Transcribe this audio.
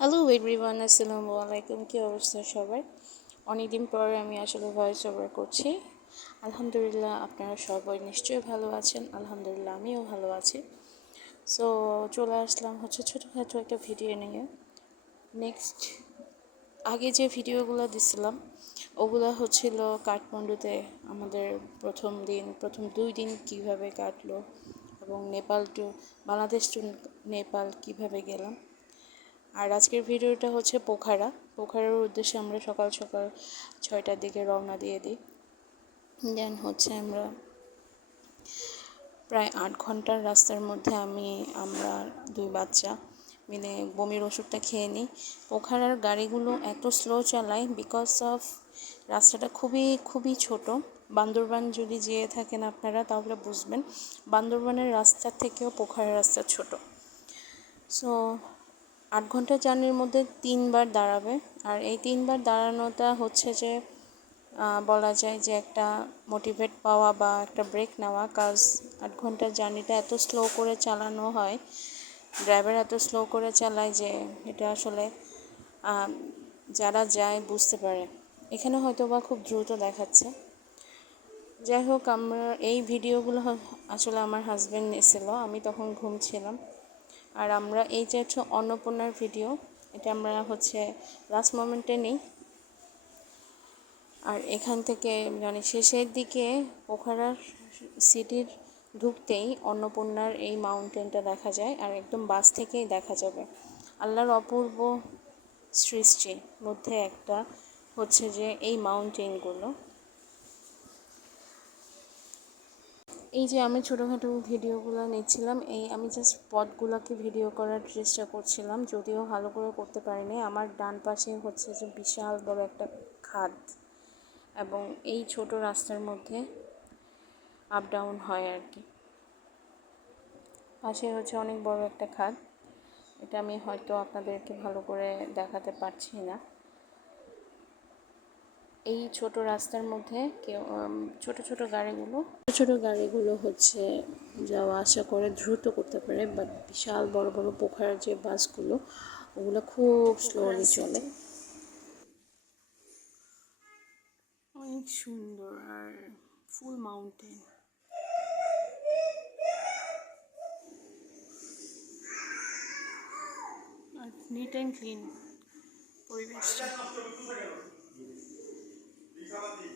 Hello everyone আসসালামু আলাইকুম কী অবস্থা সবার অনেকদিন পর আমি আসলে ভয়েস ওভার করছি। আলহামদুলিল্লাহ, আপনারা সবাই নিশ্চয়ই ভালো আছেন। আলহামদুলিল্লাহ, আমিও ভালো আছি। সো চলে আসলাম হচ্ছে ছোটোখাটো একটা ভিডিও নিয়ে। নেক্সট আগে যে ভিডিওগুলো দিছিলাম, ওগুলো হচ্ছিল কাঠমান্ডুতে আমাদের প্রথম দিন, প্রথম দুই দিন কীভাবে কাটলো এবং নেপাল টু বাংলাদেশ টু নেপাল কীভাবে গেলাম। আর আজকের ভিডিওটা হচ্ছে পোখারা। পোখারার উদ্দেশ্যে আমরা সকাল সকাল ছয়টার দিকে রওনা দিয়ে দিই। দেন হচ্ছে আমরা প্রায় আট ঘণ্টার রাস্তার মধ্যে আমি, আমরা দুই বাচ্চা মিলে বমির ওষুধটা খেয়ে নিই। পোখারার গাড়িগুলো এত স্লো চালায় বিকজ অফ রাস্তাটা খুবই খুবই ছোট। বান্দরবান যদি যেয়ে থাকেন আপনারা তাহলে বুঝবেন, বান্দরবানের রাস্তা থেকেও পোখারার রাস্তা ছোট। সো আট ঘণ্টা জার্নির মধ্যে তিনবার দাঁড়াবে। আর এই তিনবার দাঁড়ানোটা হচ্ছে যে বলা যায় যে একটা মোটিভেট পাওয়া বা একটা ব্রেক নেওয়া। কাজ আট ঘণ্টার জার্নিটা এত স্লো করে চালানো হয় ড্রাইভার এত স্লো করে চালায় যে এটা আসলে যারা যায় বুঝতে পারে। এখানে হয়তো বা খুব দ্রুত দেখাচ্ছে। যাই হোক, আমরা এই ভিডিওগুলো আসলে আমার হাজব্যান্ড এসেছিল আমি তখন ঘুমছিলাম আর আমরা এই যে হচ্ছে অন্নপূর্ণার ভিডিও এটা আমরা হচ্ছে লাস্ট মোমেন্টে নিই। আর এখান থেকে মানে শেষের দিকে পোখারার সিটির ঢুকতেই অন্নপূর্ণার এই মাউন্টেনটা দেখা যায় আর একদম বাস থেকেই দেখা যাবে। আল্লাহর অপূর্ব সৃষ্টির মধ্যে একটা হচ্ছে যে এই মাউন্টেনগুলো এই যে আমি ছোটোখাটো ভিডিওগুলো নিচ্ছিলাম, এই আমি জাস্ট স্পটগুলোকে ভিডিও করার চেষ্টা করছিলাম, যদিও ভালো করে করতে পারিনি। আমার ডান পাশে হচ্ছে যে বিশাল বড় একটা খাদ এবং এই ছোট রাস্তার মধ্যে আপ ডাউন হয় আর কি। পাশে হচ্ছে অনেক বড় একটা খাদ। এটা আমি হয়তো আপনাদেরকে ভালো করে দেখাতে পারছি না। এই ছোট রাস্তার মধ্যে কেউ ছোট ছোট গাড়িগুলো ছোট ছোট গাড়িগুলো হচ্ছে যাওয়া আসা করে দ্রুত করতে পারে বাট বিশাল বড় বড় পোখার যে বাসগুলো ওগুলো খুব স্লোলি চলে। অনেক সুন্দর আর full mountain neat and clean পরিবেশটা। проводы.